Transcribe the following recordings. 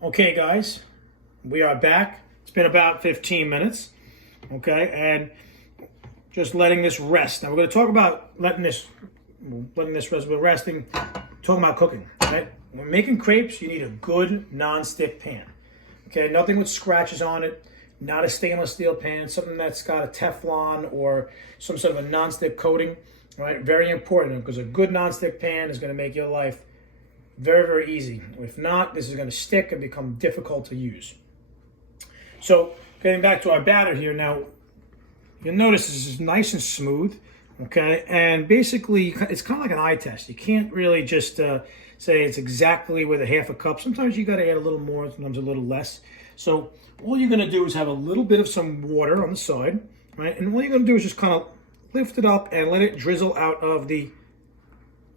Okay, guys, we are back. It's been about 15 minutes, okay, and just letting this rest. Now we're going to talk about letting this rest. We're resting, talking about cooking, right? When making crepes, you need a good non-stick pan, okay? Nothing with scratches on it, not a stainless steel pan, something that's got a Teflon or some sort of a non-stick coating, right? Very important because a good non-stick pan is going to make your life very, very easy. If not, this is going to stick and become difficult to use. So getting back to our batter here now, you'll notice this is nice and smooth, okay? And basically, it's kind of like an eye test. You can't really just say it's exactly with a half a cup. Sometimes you got to add a little more, sometimes a little less. So all you're going to do is have a little bit of some water on the side, right? And all you're going to do is just kind of lift it up and let it drizzle out of the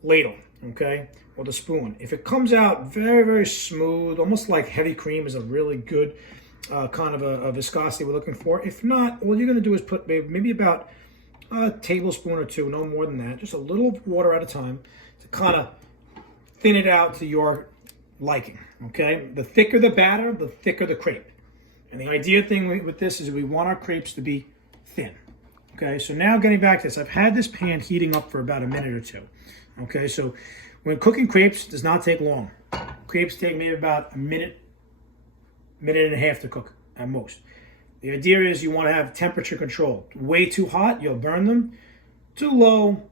ladle, okay, or the spoon. If it comes out very, very smooth, almost like heavy cream is a really good kind of a viscosity we're looking for. If not, all you're going to do is put maybe about a tablespoon or two, no more than that, just a little water at a time to kind of thin it out to your liking, okay? The thicker the batter, the thicker the crepe. And the idea thing with this is we want our crepes to be thin, okay? So now getting back to this, I've had this pan heating up for about a minute or two, okay? So when cooking crepes, it does not take long. Crepes take maybe about a minute and a half to cook at most. The idea is you want to have temperature control. Way too hot, you'll burn them. Too low,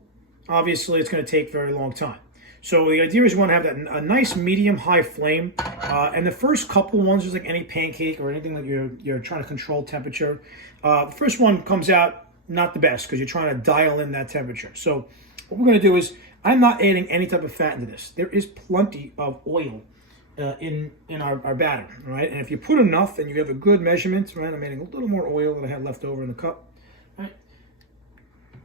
obviously it's going to take a very long time. So the idea is you want to have a nice medium-high flame. And the first couple ones, just like any pancake or anything that you're trying to control temperature, the first one comes out not the best because you're trying to dial in that temperature. So what we're going to do is, I'm not adding any type of fat into this. There is plenty of oil in our batter, right? And if you put enough and you have a good measurement, right? I'm adding a little more oil that I had left over in the cup, right?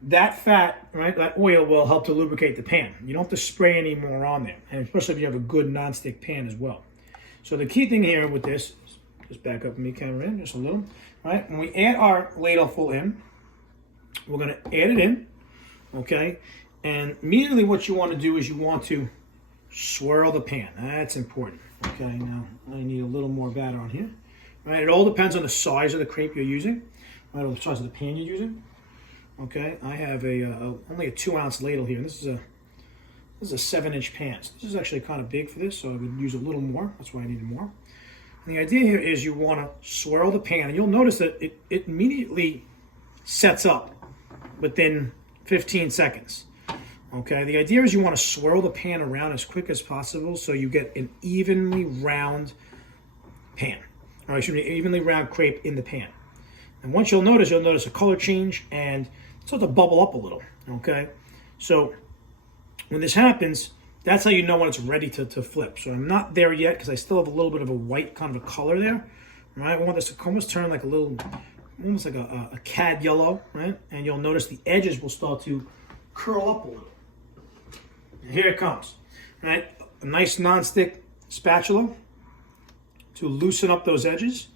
That fat, right, that oil will help to lubricate the pan. You don't have to spray any more on there, and especially if you have a good non-stick pan as well. So the key thing here with this, just back up me camera in just a little, right? When we add our ladle full in, we're gonna add it in, okay? And immediately what you want to do is you want to swirl the pan. That's important. Okay, now I need a little more batter on here. Right, it all depends on the size of the crepe you're using, right, or the size of the pan you're using. Okay, I have only a 2-ounce ladle here. This is a 7-inch pan. So this is actually kind of big for this, so I would use a little more. That's why I needed more. And the idea here is you want to swirl the pan, and you'll notice that it immediately sets up within 15 seconds. Okay, the idea is you want to swirl the pan around as quick as possible so you get an evenly round pan. Or excuse me, evenly round crepe in the pan. And once you'll notice a color change and start to bubble up a little. Okay, so when this happens, that's how you know when it's ready to flip. So I'm not there yet because I still have a little bit of a white kind of a color there. Right, I want this to almost turn like a little, almost like a cad yellow, right? And you'll notice the edges will start to curl up a little. Here it comes, right? A nice non-stick spatula to loosen up those edges,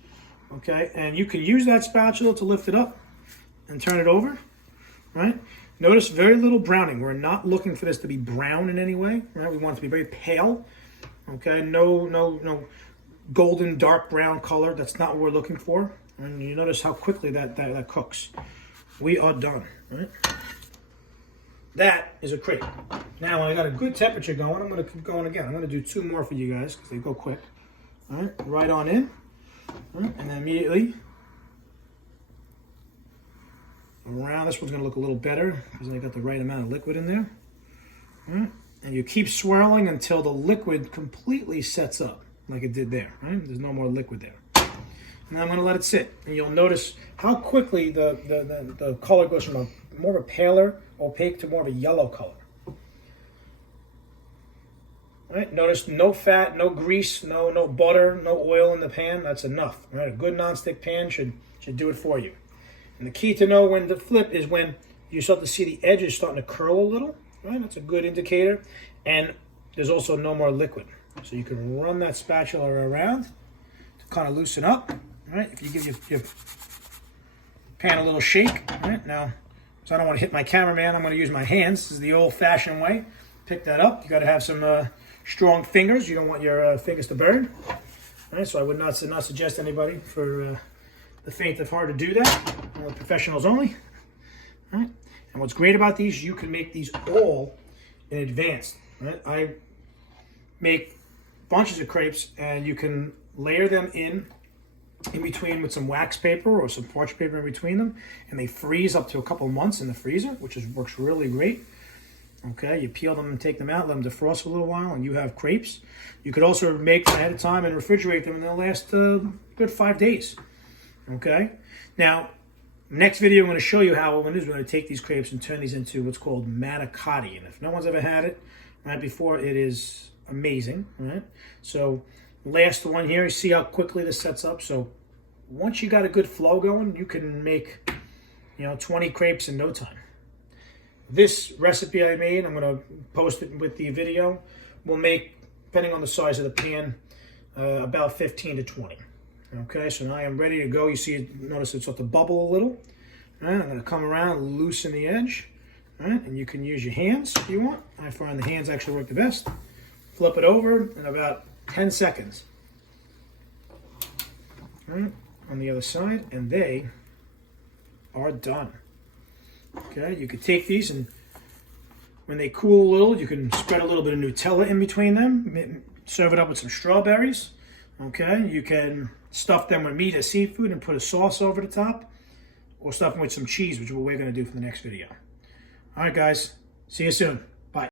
okay? And you can use that spatula to lift it up and turn it over, right? Notice very little browning. We're not looking for this to be brown in any way, right? We want it to be very pale, okay? No golden dark brown color. That's not what we're looking for. And you notice how quickly that cooks. We are done, right? That is a crepe. Now, when I got a good temperature going, I'm going to keep going again. I'm going to do 2 more for you guys because they go quick. All right, right on in. All right, and then immediately around. This one's going to look a little better because I got the right amount of liquid in there. All right, and you keep swirling until the liquid completely sets up like it did there. Right, there's no more liquid there. And I'm going to let it sit, and you'll notice how quickly the color goes from a more of a paler, opaque to more of a yellow color. All right, notice no fat, no grease, no butter, no oil in the pan. That's enough. All right, a good non-stick pan should do it for you. And the key to know when to flip is when you start to see the edges starting to curl a little. Right, that's a good indicator. And there's also no more liquid, so you can run that spatula around to kind of loosen up. Right, if you give your pan a little shake. Right now. So I don't want to hit my cameraman. I'm going to use my hands. This is the old-fashioned way. Pick that up. You got to have some strong fingers. You don't want your fingers to burn. All right, so I would not suggest anybody for the faint of heart to do that. Professionals only. All right. And what's great about these, you can make these all in advance. Right? I make bunches of crepes, and you can layer them in between with some wax paper or some parchment paper in between them, and they freeze up to a couple months in the freezer, which works really great. Okay, you peel them and take them out, let them defrost for a little while, and you have crepes. You could also make them ahead of time and refrigerate them, and they'll last good 5 days. Okay, now next video I'm going to show you how we're going to take these crepes and turn these into what's called manicotti. And if no one's ever had it right before, it is amazing. Right, so last one here, you see how quickly this sets up. So once you got a good flow going, you can make 20 crepes in no time. This recipe I made, I'm going to post it with the video, will make, depending on the size of the pan, about 15 to 20. Okay, so now I am ready to go. You see, notice it's starting to bubble a little. All right, I'm going to come around, loosen the edge. All right, and you can use your hands if you want. I find the hands actually work the best. Flip it over in about 10 seconds. All right, on the other side, and they are done. Okay, you could take these, and when they cool a little, you can spread a little bit of Nutella in between them. Serve it up with some strawberries. Okay, you can stuff them with meat or seafood and put a sauce over the top, or stuff them with some cheese, which is what we're going to do for the next video. All right, guys, see you soon.